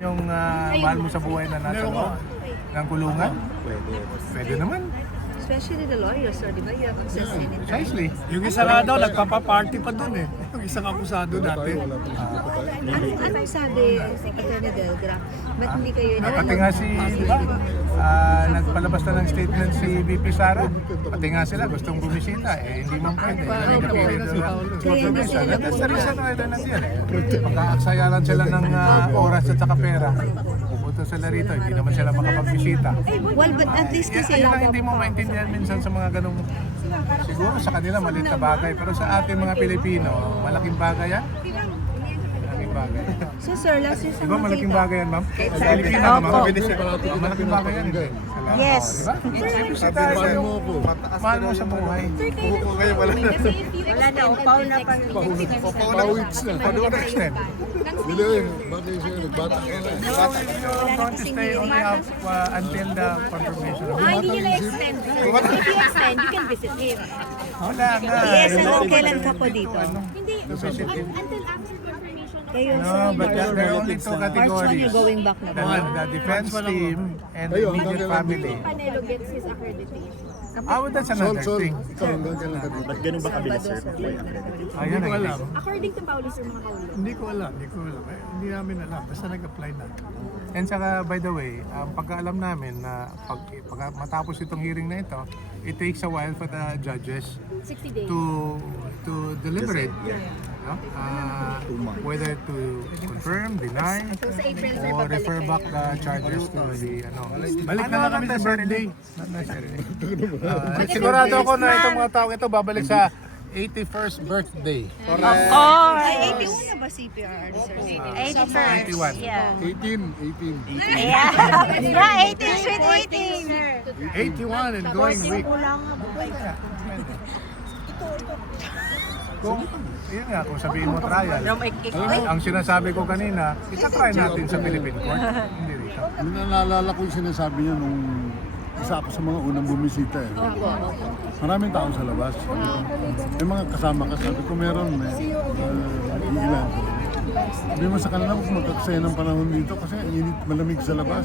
Yung mahal mo sa buhay na nasa loob ng kulungan? Pwede naman. Especially the lawyers, so di ba? You have access anytime. Precisely. Yung isa nga daw, nagpapaparty pa dun eh. Yung isang akusado dati. Anong sabi si Atty. Delgra? Ba't hindi kayo Pati nga si, nagpalabas na ng statement si VP Sara. Pati nga sila gustong bumisita. Hindi man pwede. Kaya hindi sila That's the reason why they're not here. Pagkaaksayalan sila ng oras at saka pera. Pupunta sila rito, hindi naman sila makapagbisita. Well, but at least kasi... Ayun lang hindi mo maintindihan minsan sa mga ganong, siguro sa kanila maliit na bagay, pero sa ating mga Pilipino, malaking bagay yan. Malaking bagay. So sir, last year sa Diba mga malaking bagay yan, ma'am? Sa Pilipino, ma'am? Malaking bagay yan. Yes. Diba? Bisita sa'yo. Mahal mo sa buhay. Wala na, upaw na pa. Pawits na. How do you extend? Hindi, bakit siya nagbata ka na. Don't stay only up until the confirmation. Hindi nila extend. If you extend, you can visit him. Wala nga. Yes, ano, kailan ka po dito? Hindi, visit him. until after confirmation. Kayo No, sa but there are only two March 1, categories. you're going back na ba? The defense team and the immediate family. Panelo gets his accreditation. Well, that's another thing. Ikaw hanggang kailan ka dito? Ba't ganun ba kabilis, sir? Ayun Hindi ko ang alam. According to Pauli, sir, mga kaulo. Hindi ko alam. Hindi namin alam. Basta nag-apply na. And saka, by the way, pagkaalam namin na pag matapos itong hearing na ito, it takes a while for the judges 60 days. to deliberate, no? Whether to confirm, deny, Sa April, sir, or babalik refer kayo. back the charges to the Balik na lang kami sa birthday. Not necessarily. Sigurado ako na itong mga tao ito babalik sa 81st birthday. Ay, 81 na ba CPR, sir? 81st. 81. Yeah. 18. Yeah, 18, sweet 18. 81 and going week. Kung, yun nga, kung sabihin mo trial, ang sinasabi ko kanina, itatry natin sa Philippine Court. Hindi rito. Naalala ko yung sinasabi niya nung isa ako sa mga unang bumisita eh. Maraming tao sa labas. May mga kasama ka, sabi ko meron, ilan. Sabi mo sa kanila, kung magkaksaya ng panahon dito kasi init, malamig sa labas.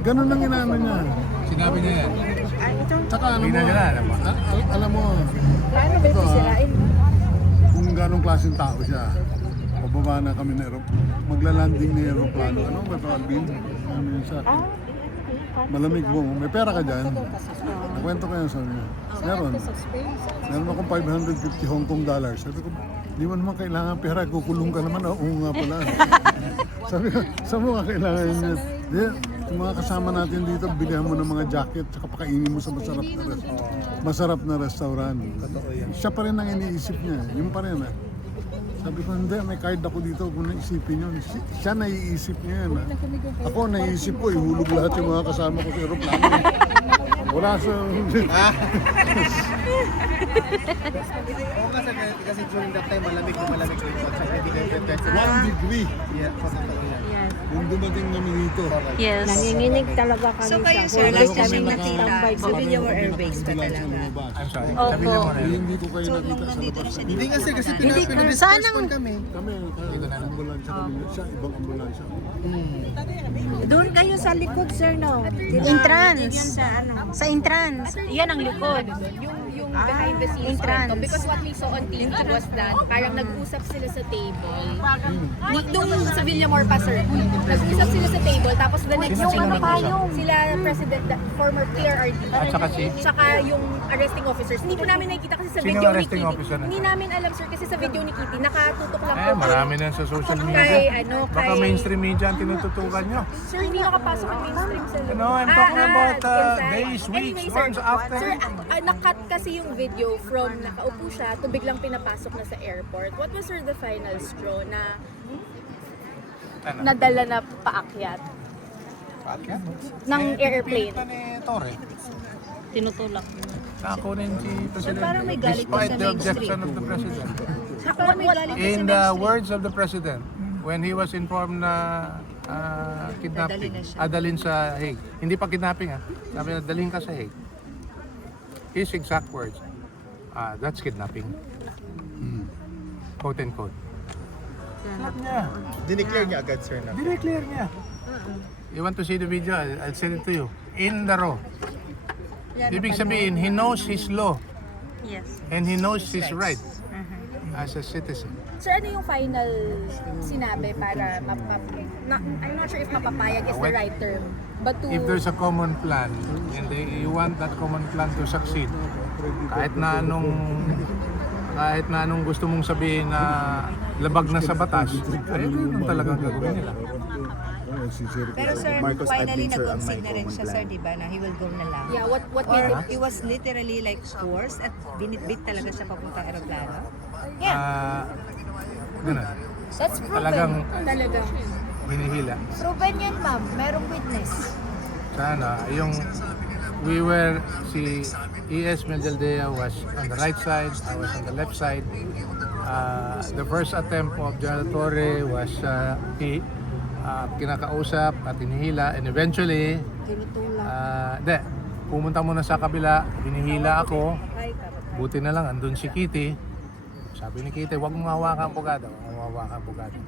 Ganun ang inaano niya. Sinabi niya yan. Tsaka alam Hindi mo, na nila alam mo. alam mo, Paano ba ito sirain? kung ganong klaseng tao siya. Pababa na kami na maglalanding na aeroplano. Ano ba ito, Alvin? Ano yun sa akin? Malamig mo. May pera ka dyan. Nakwento ko yun sa niya. Meron akong 550 Hong Kong dollars. Sabi ko, di mo naman kailangan pera. Kukulong ka naman. Oo nga pala. Sabi ko, saan mo ka kailangan yun? Di, yung mga kasama natin dito, bilihan mo ng mga jacket tsaka pakainin mo sa masarap na restaurant. Siya pa rin ang iniisip niya. Yung pa rin. Sabi ko, hindi, may card ako dito kung naisipin yun. Siya naiisip niya yan. Ako naiisip ko, ihulog lahat yung mga kasama ko sa aeroplano. Wala sa... Kasi during that time, malamig dito. At hindi kayo 1 degree. Yeah, Yung dumating namin dito. Yes. Nanginginig talaga kami So kayo, sir, last year siyang nakita sa Villanueva Air Base pa talaga. I'm sorry. Sabi niya mo na yun. Hindi ko kayo nakita sa labas. Hindi kasi Sana kami. Kami, ambulansya kami. Siya, ibang ambulansya. Doon kayo sa likod, sir, no? Entrance. Sa ano? Sa entrance. Yan ang likod. Yung behind the scenes entrance. kwento. Because what we saw on TV was that parang nag-usap sila sa table. Nung sa Villamor pa, sir. Nag-usap sila sa table, tapos the next Sino thing, sila nag-usap? sila President, former PRRD, At saka si? tsaka yung arresting officers. Hindi po namin nakikita kasi sa Sino video ni arresting Kitty. officer na? Hindi namin alam, sir, kasi sa video ni Kitty, nakatutok lang po. Marami na sa social Kay, media. Baka kay- mainstream media ang tinututukan nyo. Sir, hindi nakapasok ang mainstream sa No, I'm talking about inside. days, weeks, Anyway, months after. Sir, nakat kasi yung video from nakaupo siya to biglang pinapasok na sa airport. What was, sir, the final straw na Ano? nadala na paakyat Bakit? ng airplane? Pinipilit na ni Torre. Tinutulak. Nakakunin si President. parang may galit pa Despite sa the mainstream. objection of the President. Parang may galit In the words of the President, when he was informed na kidnapping, Dadalhin na siya. adalin sa Hague. Hindi pa kidnapping sabi na dalhin ka sa Hague. His exact words, that's kidnapping. Quote and quote. Alam niya. Dineclare niya agad, sir, na. Dineclare niya. You want to see the video? I'll send it to you. In the row. Ibig sabihin, he knows his law Yes. and he knows his right as a citizen. Sir, ano yung final sinabi para I'm not sure if mapapayag is the right term, but to... If there's a common plan and you want that common plan to succeed, kahit na anong gusto mong sabihin na labag na sa batas, ay yun talagang gagawin nila. Pero sir, finally nag-concede na rin siya, sir, di ba, na he will go na lang. Yeah, what Or made him... he was literally like forced at binitbit talaga siya papunta aeroplano. Ganun. That's proven. Talagang Talagang... hinihila. Proven yun, ma'am. Merong witness. Sana, si E.S. Meldaldea was on the right side, I was on the left side. The first attempt of General Torre was kinakausap at hinihila, and eventually pumunta muna sa kabila, hinihila ako. Buti na lang andun si Kitty. Sabi ni Kitty, huwag mong hawakan ang bugado, huwag mong hawakan ang bugado.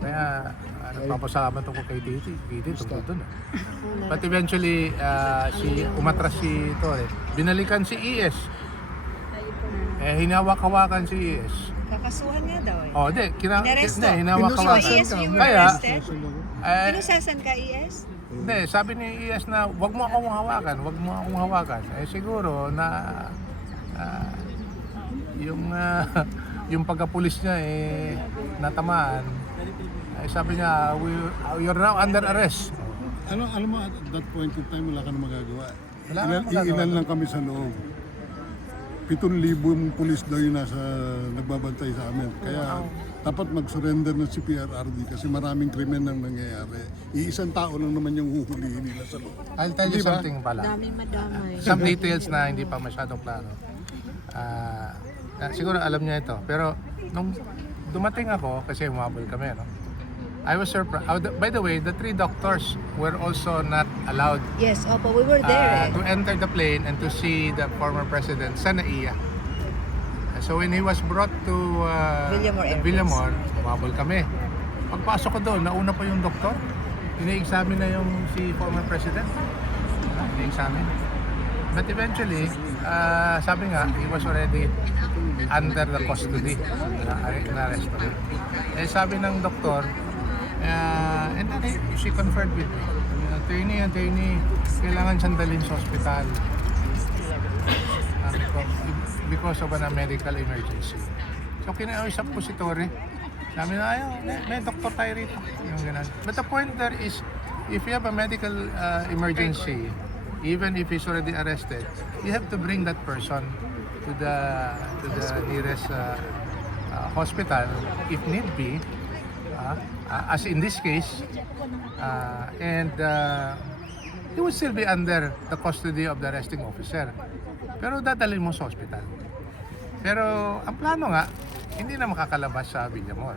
Kaya nagpapasalamat ako kay Kitty tungkol dun. But eventually umatras si Torre, binalikan si E.S. Hinawak-hawakan si E.S. Kakasuhan nga daw eh. Oh, Inaresto. hinawak-hawakan. ES, you were Kaya, arrested? Pinusasan ka, ES? hindi, sabi ni ES na wag mo akong hawakan, wag mo akong hawakan. Siguro na yung pagkapulis niya natamaan. Sabi niya, you're now under arrest. Alam mo, at that point in time, wala ka na magagawa. Wala ka na magagawa. Ilan lang kami sa loob. 7,000 pulis daw yung nagbabantay sa amin. Kaya dapat mag-surrender na si PRRD kasi maraming krimen nang nangyayari. Iisang tao lang naman yung huhulihin nila sa loob. I'll tell you something pala. Daming madamay. Some details na hindi pa masyadong klaro. Siguro alam niya ito. Pero nung dumating ako, kasi umabol kami, no? I was surprised. By the way, the 3 doctors were also not allowed Yes, opo, we were there to enter the plane and to see the former president sa NAIA. So when he was brought to Villamor Air umabol kami. Pagpasok ko doon, nauna pa yung doktor. Ini-examine na yung si former president. Ini-examine. But eventually, sabi nga, he was already under the custody. Inarrest ko. Sabi ng doktor, and then she conferred with me. Attorney, kailangan sandalin sa ospital. Because of a medical emergency. So kinausap ko si Torre. Sabi na, ayaw, may doktor tayo rito. Yung ganun. But the point there is, if you have a medical emergency, even if he's already arrested, you have to bring that person to the nearest hospital if need be. As in this case, and he would still be under the custody of the arresting officer. Pero dadalhin mo sa hospital. Pero ang plano nga, hindi na makakalabas sa Villamor.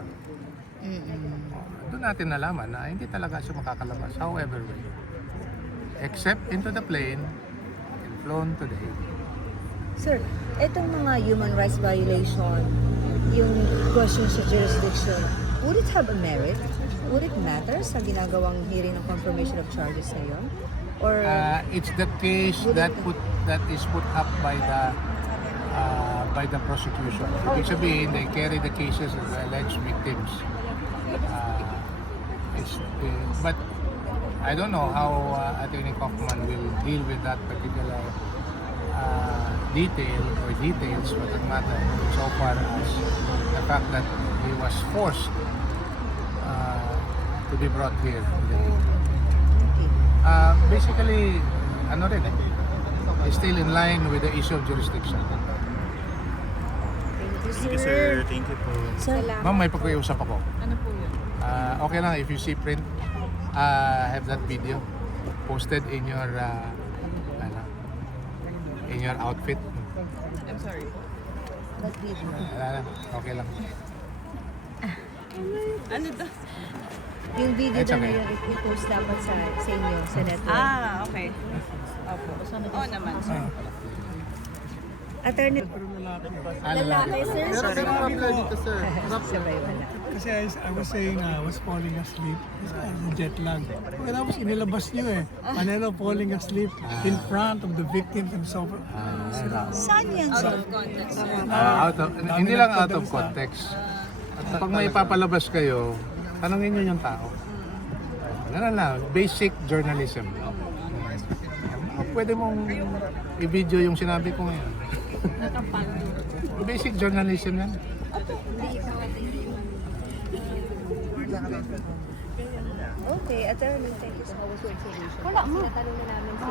Doon natin nalaman na hindi talaga siya makakalabas, however way. Except into the plane and flown today. Sir, itong mga human rights violation, yung question sa jurisdiction, would it have a merit? Would it matter sa ginagawang hearing ng confirmation of charges sa iyo? Or It's the case that is put up by the prosecution. Ibig sabihin, they carry the cases of the alleged victims. But I don't know how Attorney Kaufman will deal with that particular detail or details for that matter, so far as the fact that he was forced to be brought here. Basically, is still in line with the issue of jurisdiction. Thank you, sir. Thank you po. Ma'am, may pag-iusap ako. Ano po yun? Okay lang if you see print, have that video posted in your outfit. I'm sorry po. that video? Okay lang. Ano to? Yung video It's na okay. yun, i-post dapat sa inyo, sa network. Okay. Opo. Oo naman. Attorney, Lalaki. Pero rap lang dito, sir. Rap lang. sabay wala. Kasi I was saying I was falling asleep. Kasi I was jet lag. Pagkatapos inilabas niyo eh. Manelo falling asleep in front of the victims and so forth. Saan yan, sir? Hindi lang out of context. At pag may papalabas kayo, tanongin nyo yung tao. Ganun lang, basic journalism. Pwede mong i-video yung sinabi ko ngayon. Basic journalism yan. Okay, attorney, thank you so much for information. Wala mo. Natanong na namin si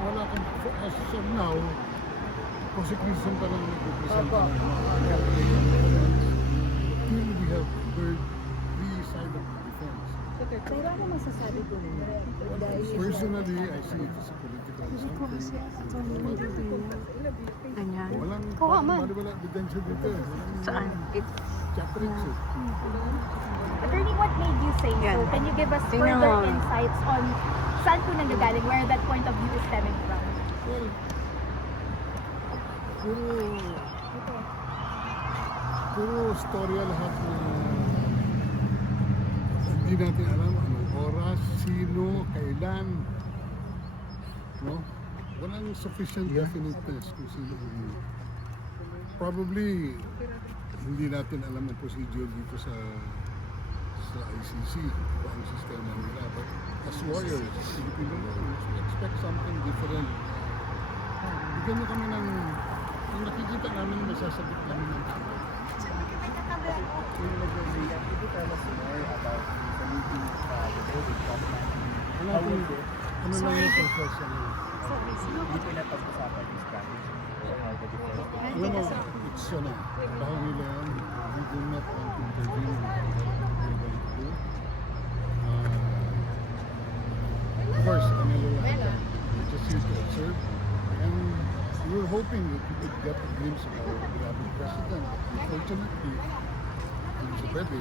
Wala kang, as of now, prosecution pa lang nag-represent Opo. Till we have heard three sides of the defense. Pero ano masasabi ko ninyo? Dahil Personally, I see it as a political something. Walang wala detention dito eh. Saan? Chapter 6 eh. Attorney, what made you say so? Can you give us further insights on saan po nanggagaling, where that point of view is stemming from? Well, puro storya lahat na hindi natin alam anong oras, sino, kailan. No? Walang sufficient definiteness kung sino yun. Probably, hindi natin alam ang procedure dito sa ICC, kung ang sistema nila. But as lawyers, Filipino lawyers, we expect something different. Bigyan niyo kami ng, yung nakikita namin, masasagot namin ng tama. Wala kung ano lang yung process ano. Alam mo, it's ano, baka nila yan, we do not want to intervene in what they're going to do. Of course, ano lang yan, we just need to observe. And we were hoping that we could get a glimpse of our beloved president. Unfortunately, hindi pwede.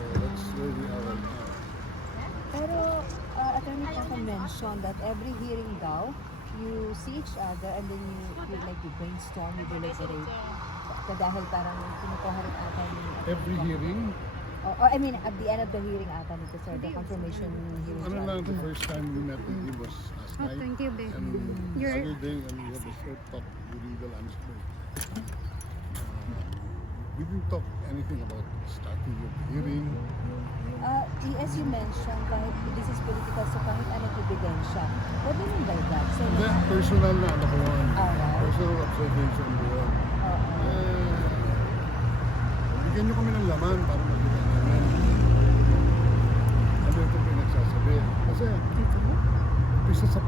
So that's where we are right now. Pero, attorney Paco mentioned that every hearing daw, you see each other and then you like you brainstorm, you deliberate. Dahil parang kinukuha rin ata yung... Every hearing, I mean, at the end of the hearing ata nito, sir, the confirmation hearing. ano lang, the first time we met with him was last night. thank you, babe. And the other day, we had a short talk with legal answer. We didn't talk anything about starting the hearing. As you mentioned, kahit this is political, so kahit anong ebidensya. What do you mean by that? So, Hindi, personal na ano ko yun. Alright. Personal observation ko yun. Bigyan nyo kami ng laman para makita namin ano itong pinagsasabi. Kasi, umpisa sa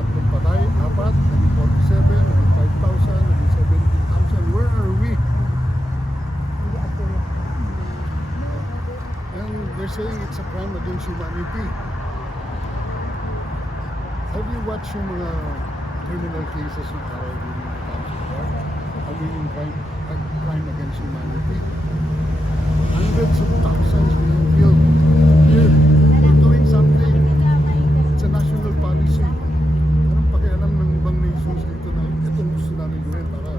tatlong patay, 4, naging 47, naging 5,000, naging 17,000. Where are we? hindi accurate. And they're saying it's a crime against humanity. Have you watched yung mga criminal cases ng araw during the council war? How many crime against humanity? Hundreds of thousands being killed. Here, we're doing something. It's a national policy. Anong pakialam ng ibang nations dito na itong gusto namin gawin para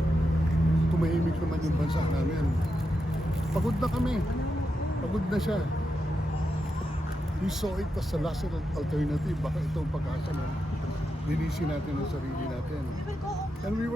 tumahimik naman yung bansa namin? Pagod na kami. Pagod na siya. We saw it as a last alternative. Baka ito ang pag-asa na linisin natin ang sarili natin. And we were